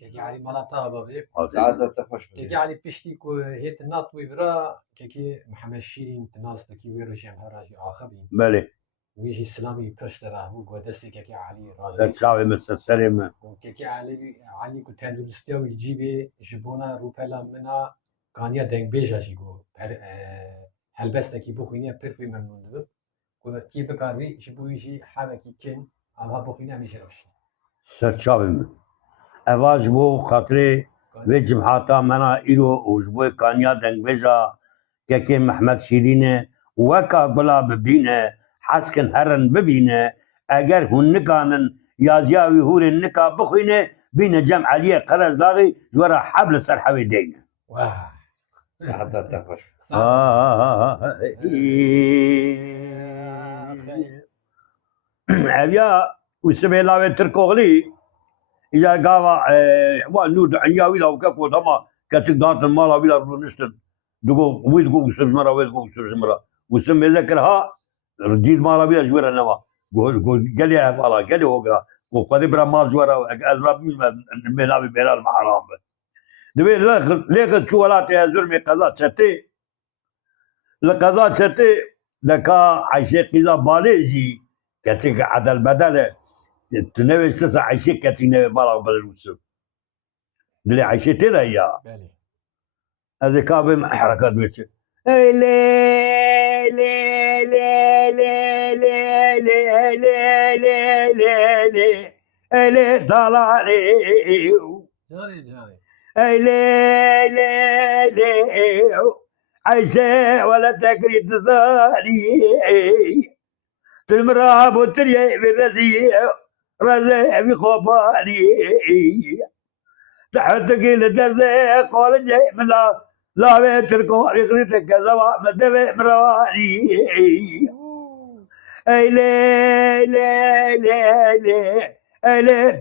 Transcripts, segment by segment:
يعني مالطا بابي سعادة تفش يعني بيشتي كو هيت الناط ويبرا كي محمد شيرين تناس كي ويرجع هراجي آخبين بله ويجي السلامي برشترا هو قدستي كي علي سر راجي شاوي مستسلم كي علي كنت هندرستي ويجيبي جبونا روبلا منا كانيا دنگ بيجا جيگو هلبستا كي بوخينيا بيرفي ممنون دب كي بكاري جبويجي حالكي كن أما بوخينيا ميشرفش سر شاوي اواج بو خاطري وجب حاتا منا إيرو وجبوي كانيا دنگ بيجا كي محمد شيرين وكا بلا ببينه حسكن هرن ببينه اگر هن نكانن يازياوي هور نكا بخينه بين جمع عليه قرز داغي ورا حبل سرحوي دينه واه سعادة تفش أبيا وسبيلا تركوغلي إذا قاوا ونود عنياوي لو كفو تما كتك دانت المالا ويلا نشتن دقو ويد قو سمرا ويد قو سمرا وسمي ذكرها رجيل مالا ويلا جويرا نوا قال يا مالا قال وقرا وقد برا مال جوارا الرب من ملابي بلال محرام دبي ليك كولات يا زلمي قضاء شتي لقضاء شتي لكا عشيق إذا باليزي كتك عدل بدل تنوي تسع عشيق كتك نوي بالغ بالوسف اللي عشيتي لا يا بالي هذا كابم حركات بيتش لي لي لي لي لي لي لي لي لي لي طلعني جاري جاري لي لي لي عيسى ولا تقريد ثاني تمراب وتري بالرزي رزي بخوباني تحت قيل درزي قول جاي من لا بيتركو يخليتك زوا مدبي مرواني اي لي لي لي لي اي لي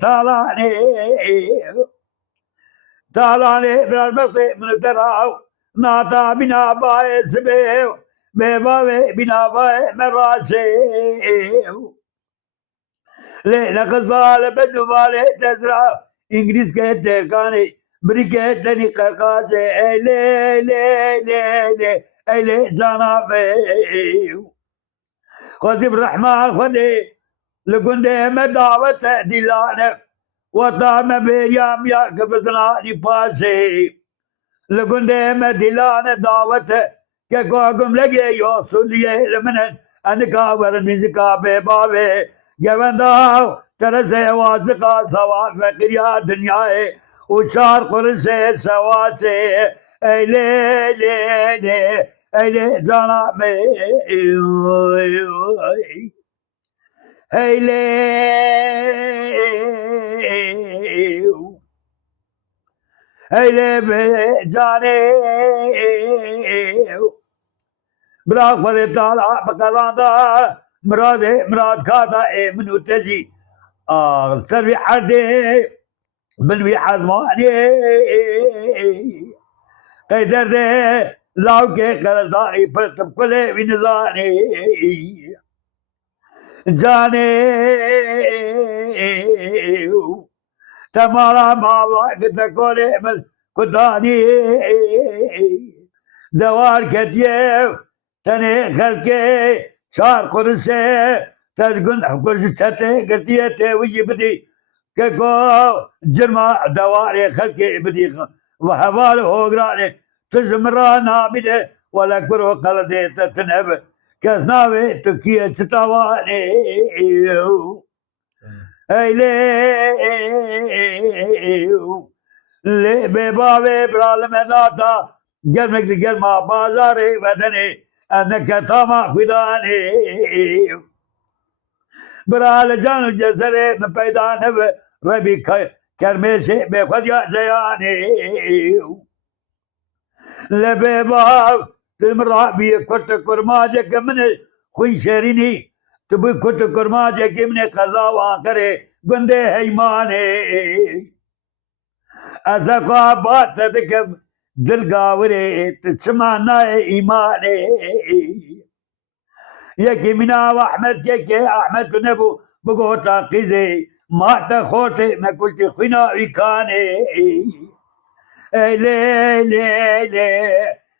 طالعني بالمصي من الدراو ناطا بنا باي سبيو بيباوي بنا باي مراسي لينا قصال بدو بالي تزرع انجليز كهتر كاني بريكتني قرقاسي لي لي لي لي لي جانا بيو خذي بالرحمة خذي لقندي مداوة دلانك وطعم بيام يا قبضنا نفاسي لقندي مدلان دعوته كقوم لقي يوصل لي لمن أنكاور نزكا ببابي جواندا ترسي واسقا سوا فقر يا دنيا وشار قرسي سواسي اي لي لي لي اي لي زانا مي اي لي اي لي بجاني براق فدي طالع بقلاندا مراد كاتا اي منو تزي سربي حردي بلوي حزماني قيدر دي لاو كي قرصدائي برتب كله بنزاني جاني تمارا مالا قد كولي من كداني دوار كتيف تني خلقي شار قرسي تزقن حقوش ستي قرتيتي وجي بدي كيكو جرما دواري خلقي بدي وحوال هوغراني تزمرانا بدي ولا كرو قلدي تتنب كسناوي تكيه تتواني اي لي ببابي برالمناتا جرمك لجرما بازاري بدني انك تاما فداني برال جان الجسر مبيدان ربي كرميشي بخديا جياني لبيباب المرابي كنت كرماجك من خوي شريني تبي كنت كرماجك من قضاء करे गंदे है ईमाने ऐसा को बात तक दिल गावरे तसमाना है ईमाने ये कि मिना अहमद के अहमद नबू बगोता किजे ما تخوتي ما قلت خنا كاني لي لي لي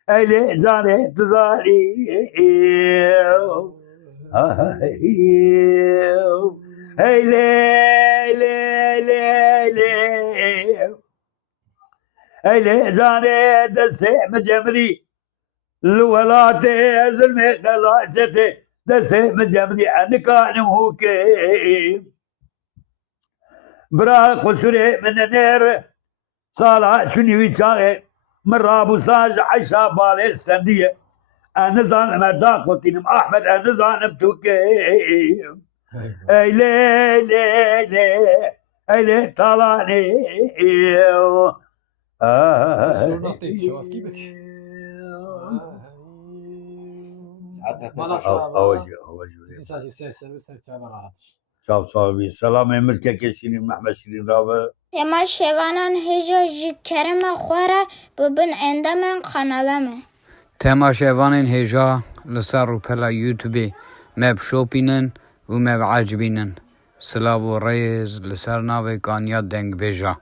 لي زاني تزاري هي لي لي لي لي هي زاني دسي مجمري الولاتي زلمي خلاجتي دسي مجمري أنا كان موكي برا خسري من النير صالح شنو يشاغي مرة ابو ساج عيشة بالي استندية انا ظالم داقوتين احمد انا ظالم توكي اي لي لي لي اي لي طلعني لطيف شباب كيفك؟ ساعتها ما لا تفرج. اوجه ساجي سير كاميرات شاب صاحبي سلام ملكك شيرين محمد شيرين رابع اما شوانان هجا جی کرم خوره ببین اندامن قنالمه تما شیوانین هجا لسر رو پلا یوتیوبی مب شوپینن و مب عجبینن سلاو و ریز لسر ناوی کانیا دنگ بیجا